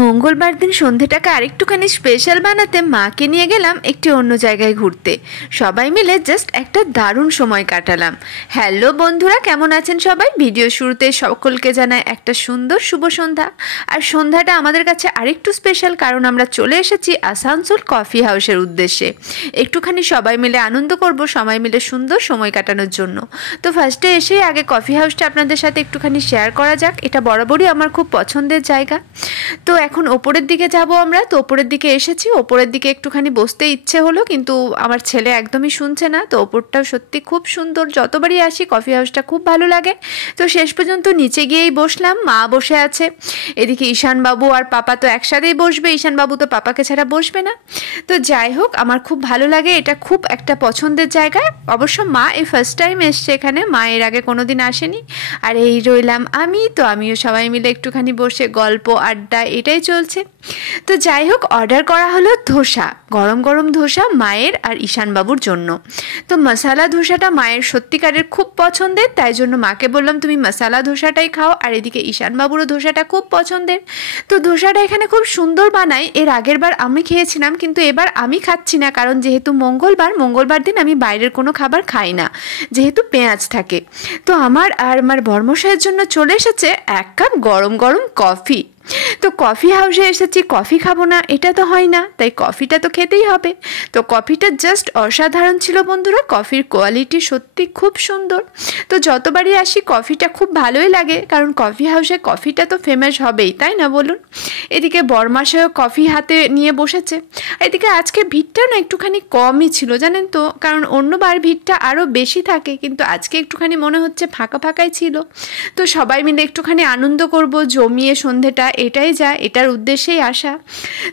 মঙ্গলবার দিন সন্ধেটাকে আরেকটুখানি স্পেশাল বানাতে মাকে নিয়ে গেলাম একটি অন্য জায়গায় ঘুরতে। সবাই মিলে জাস্ট একটা দারুণ সময় কাটালাম। হ্যালো বন্ধুরা, কেমন আছেন সবাই? ভিডিও শুরুতে সকলকে জানায় একটা সুন্দর শুভ সন্ধ্যা। আর সন্ধ্যাটা আমাদের কাছে আরেকটু স্পেশাল, কারণ আমরা চলে এসেছি আসানসোল কফি হাউসের উদ্দেশ্যে। একটুখানি সবাই মিলে আনন্দ করব, সবাই মিলে সুন্দর সময় কাটানোর জন্য। তো ফার্স্টে এসেই আগে কফি হাউসটা আপনাদের সাথে একটুখানি শেয়ার করা যাক। এটা বরাবরই আমার খুব পছন্দের জায়গা। তো এখন ওপরের দিকে যাব আমরা। তো ওপরের দিকে এসেছি, ওপরের দিকে একটুখানি বসতে ইচ্ছে হলো, কিন্তু আমার ছেলে একদমই শুনছে না। তো ওপরটাও সত্যি খুব সুন্দর, যতবারই আসি কফি হাউসটা খুব ভালো লাগে। তো শেষ পর্যন্ত নিচে গিয়েই বসলাম, মা বসে আছে, এদিকে ঈশানবাবু আর পাপা তো একসাথেই বসবে, ঈশানবাবু তো পাপাকে ছাড়া বসবে না। তো যাই হোক, আমার খুব ভালো লাগে, এটা খুব একটা পছন্দের জায়গা। অবশ্য মা এই ফার্স্ট টাইম এসছে এখানে, মা এর আগে কোনোদিন আসেনি। আর এই রইলাম আমি, তো আমিও সবাই মিলে একটুখানি বসে গল্প আড্ডা এটাই চলছে। তো যাই হোক, অর্ডার করা হলো ধোসা, গরম গরম ধোসা মায়ের আর ঈশানবাবুর জন্য। তো মশালা ধোসাটা মায়ের সত্যিকারের খুব পছন্দের, তাই জন্য মাকে বললাম তুমি মশালা ধোসাটাই খাও। আর এদিকে ঈশানবাবুরও ধোসাটা খুব পছন্দের। তো ধোসাটা এখানে খুব সুন্দর বানায়। এর আগের বার আমি খেয়েছিলাম, কিন্তু এবার আমি খাচ্ছি না, কারণ যেহেতু মঙ্গলবার দিন আমি বাইরের কোনো খাবার খাই না, যেহেতু পেঁয়াজ থাকে। তো আমার আর আমার বর্মশাইয়ের জন্য চলে এসেছে 1 কাপ গরম গরম কফি। তো কফি হাউসে এসেছি, কফি খাবো না এটা তো হয় না, তাই কফিটা তো খেতেই হবে। তো কফিটা জাস্ট অসাধারণ ছিল বন্ধুরা, কফির কোয়ালিটি সত্যি খুব সুন্দর। তো যতবারই আসি কফিটা খুব ভালোই লাগে, কারণ কফি হাউসে কফিটা তো ফেমাস হবেই, তাই না বলুন? এদিকে বরমাসেও কফি হাতে নিয়ে বসেছে। এদিকে আজকে ভিড়টা না একটুখানি কমই ছিল জানেন তো, কারণ অন্যবার ভিড়টা আরও বেশি থাকে, কিন্তু আজকে একটুখানি মনে হচ্ছে ফাঁকা ফাঁকাই ছিল। তো সবাই মিলে একটুখানি আনন্দ করব, জমিয়ে সন্ধেটা, এটাই এটার উদ্দেশ্যেই আসা।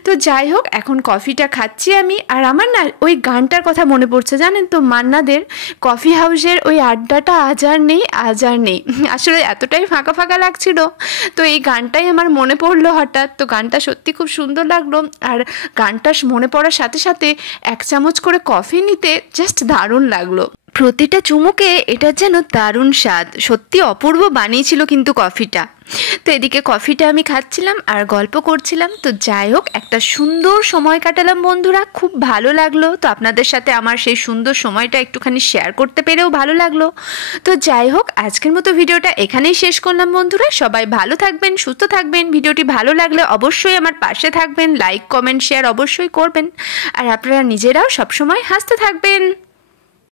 তো যাই হোক, এখন কফিটা খাচ্ছি আমি। আর আমার না ওই গানটার কথা মনে পড়ছে জানেন তো, মান্নাদের কফি হাউসের ওই আড্ডাটা আজ আর নেই, আজ আর নেই। আসলে এতটাই ফাঁকা ফাঁকা লাগছিল, তো এই গানটাই আমার মনে পড়লো হঠাৎ। তো গানটা সত্যি খুব সুন্দর লাগলো। আর গানটা মনে পড়ার সাথে সাথে 1 চামচ করে কফি নিতে জাস্ট দারুণ লাগলো। প্রতিটা চুমুকে এটা যেন দারুণ স্বাদ, সত্যি অপূর্ব বানিয়েছিল কিন্তু কফিটা। তো এদিকে কফিটা আমি খাচ্ছিলাম আর গল্প করছিলাম। তো যাই হোক, একটা সুন্দর সময় কাটালাম বন্ধুরা, খুব ভালো লাগলো। তো আপনাদের সাথে আমার সেই সুন্দর সময়টা একটুখানি শেয়ার করতে পেরেও ভালো লাগলো। তো যাই হোক, আজকের মতো ভিডিওটা এখানেই শেষ করলাম বন্ধুরা। সবাই ভালো থাকবেন, সুস্থ থাকবেন। ভিডিওটি ভালো লাগলে অবশ্যই আমার পাশে থাকবেন, লাইক কমেন্ট শেয়ার অবশ্যই করবেন। আর আপনারা নিজেরাও সবসময় হাসতে থাকবেন।